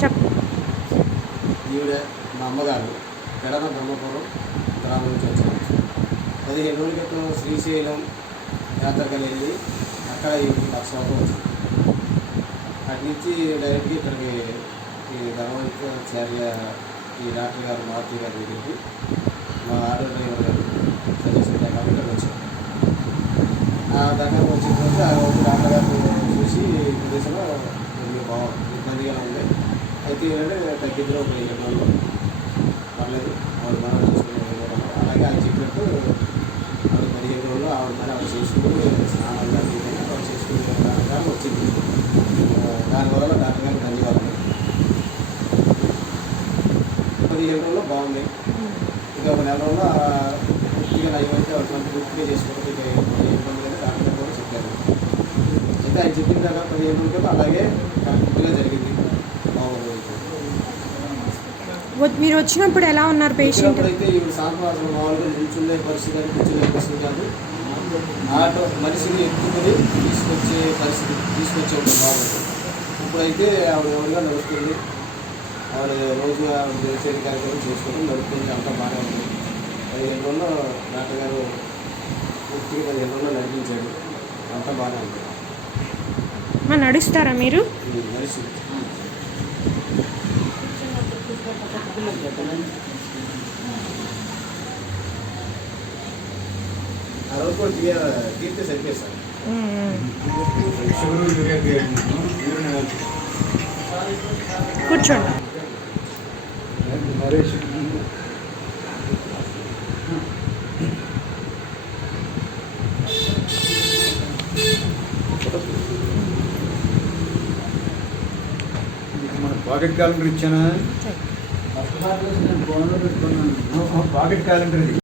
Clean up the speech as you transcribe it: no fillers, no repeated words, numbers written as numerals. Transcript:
చెప్పు. ఈవిడ మా అమ్మగారు పెడన బ్రహ్మపురం గ్రామం నుంచి వచ్చారు. 15 రోజుల క్రితం శ్రీశైలం యాత్రకు వెళ్ళి అక్కడ ఈవిడికి పక్షవాతం వచ్చింది. అటు నుంచి డైరెక్ట్గా ఇక్కడికి ఈ ధనవంతాచార్య ఈ డాక్టర్ గారు మారుతి గారి దగ్గరికి మా ఆటో డ్రైవర్ గారు సజెస్ట్ పెట్టాక ఇక్కడ వచ్చారు. ఆ దగ్గర వచ్చిన తర్వాత ఆ రోజు డాక్టర్ గారు చూసి ప్రదేశంలో బాగుంది, ఇబ్బందిగా ఉంది. అయితే ఏంటంటే తగ్గిద్దరు ఒక 2 రోజులు పర్లేదు ఆవిడ మనం చూసుకుని అలాగే ఆయన చెప్పినట్టు ఆవిడ 15 రోజులు ఆవిడ చేసుకుని స్నానాలు కానీ ఆవిడ చేసుకుని కానీ వచ్చింది. దానివల్ల డాక్టర్ గారికి ధన్యవాదాలు. 15 రోజుల్లో బాగుంది. ఇంకా ఒక నెల రోజుల్లో పూర్తిగా నయమైతే అటువంటి పూర్తిగా చేసుకోవడం ఇక ఇబ్బంది కానీ డాక్టర్ గారు కూడా చెప్పారు. అయితే ఆయన చెప్పిన ప్రకారం 15 రోజులు అలాగే కరెక్ట్గా జరిగింది. బాగుంది. మీరు వచ్చినప్పుడు ఎలా ఉన్నారు పేషెంట్? అయితే ఈవిడ సాంప్రదాయం మామూలుగా నిల్చుండే పరిస్థితి కానీ కూర్చునే పరిస్థితి కాదు. ఆటో మనిషిని ఎత్తుకుని తీసుకొచ్చే బాగుంది. ఇప్పుడైతే ఆవిడ ఎవరిగా నడుస్తుంది. ఆవిడ రోజు ఆవిడ దినచర్య కార్యక్రమం చేసుకుంటూ నడుస్తుంది. అంతా బాగానే ఉంది. 15 రోజుల్లో డాక్టర్ గారు పూర్తిగా 15 రోజుల్లో నడిపించాడు. అంతా బాగానే ఉంది. నడుస్తారా మీరు? మనిషి ఆ రోజు కూడా తీర్తే సరిపోయి కూర్చోండి. మన పాకెట్ క్యాలెండర్ ఇచ్చానా? పాకెట్ క్యాలెండర్ ఇది.